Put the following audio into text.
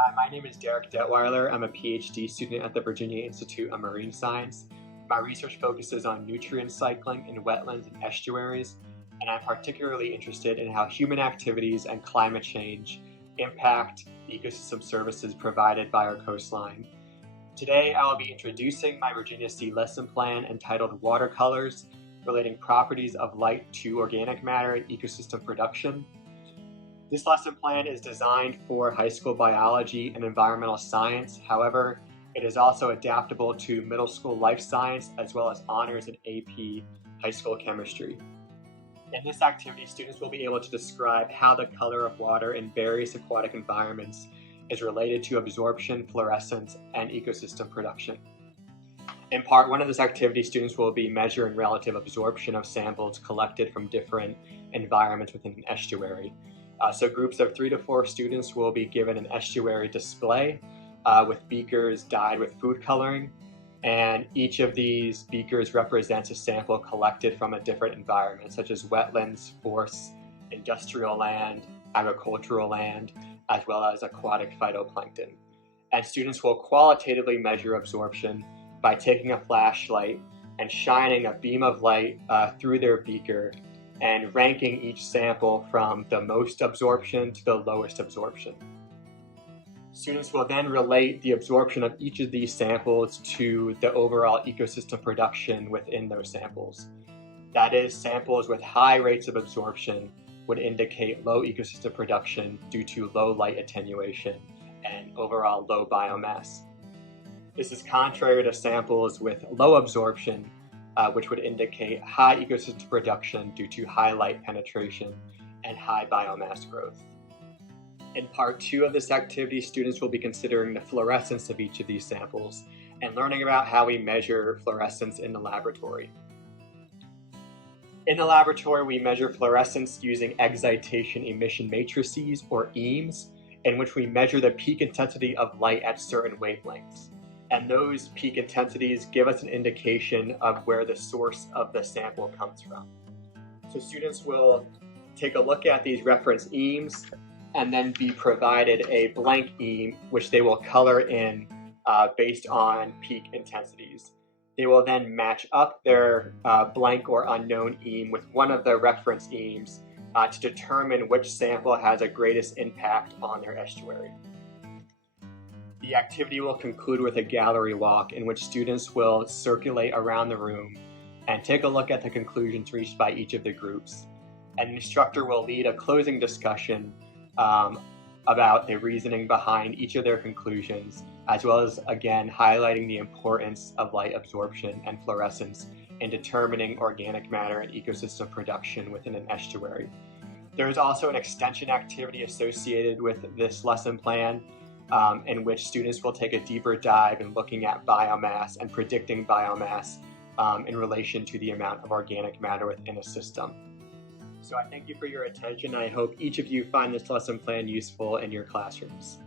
Hi, my name is Detweiler. I'm a PhD student at the Virginia Institute of Marine Science. My research focuses on nutrient cycling in wetlands and estuaries, and I'm particularly interested in how human activities and climate change impact the ecosystem services provided by our coastline. Today, I will be introducing my Virginia Sea lesson plan entitled Watercolors, relating properties of light to organic matter and ecosystem production. This lesson plan is designed for high school biology and environmental science. However, it is also adaptable to middle school life science as well as honors and AP high school chemistry. In this activity, students will be able to describe how the color of water in various aquatic environments is related to absorption, fluorescence, and ecosystem production. In part one of this activity, students will be measuring relative absorption of samples collected from different environments within an estuary. So groups of 3 to 4 students will be given an estuary display with beakers dyed with food coloring, and each of these beakers represents a sample collected from a different environment, such as wetlands, forests, industrial land, agricultural land, as well as aquatic phytoplankton. And students will qualitatively measure absorption by taking a flashlight and shining a beam of light through their beaker and ranking each sample from the most absorption to the lowest absorption. Students will then relate the absorption of each of these samples to the overall ecosystem production within those samples. That is, samples with high rates of absorption would indicate low ecosystem production due to low light attenuation and overall low biomass. This is contrary to samples with low absorption, which would indicate high ecosystem production due to high light penetration and high biomass growth. In part 2 of this activity, students will be considering the fluorescence of each of these samples and learning about how we measure fluorescence in the laboratory. In the laboratory, we measure fluorescence using excitation emission matrices, or EAMs, in which we measure the peak intensity of light at certain wavelengths. And those peak intensities give us an indication of where the source of the sample comes from. So students will take a look at these reference EAMs and then be provided a blank EAM, which they will color in based on peak intensities. They will then match up their blank or unknown EAM with one of the reference EAMs to determine which sample has the greatest impact on their estuary. The activity will conclude with a gallery walk in which students will circulate around the room and take a look at the conclusions reached by each of the groups. An instructor will lead a closing discussion about the reasoning behind each of their conclusions, as well as, again, highlighting the importance of light absorption and fluorescence in determining organic matter and ecosystem production within an estuary. There is also an extension activity associated with this lesson plan, in which students will take a deeper dive in looking at biomass and predicting biomass in relation to the amount of organic matter within a system. So I thank you for your attention. I hope each of you find this lesson plan useful in your classrooms.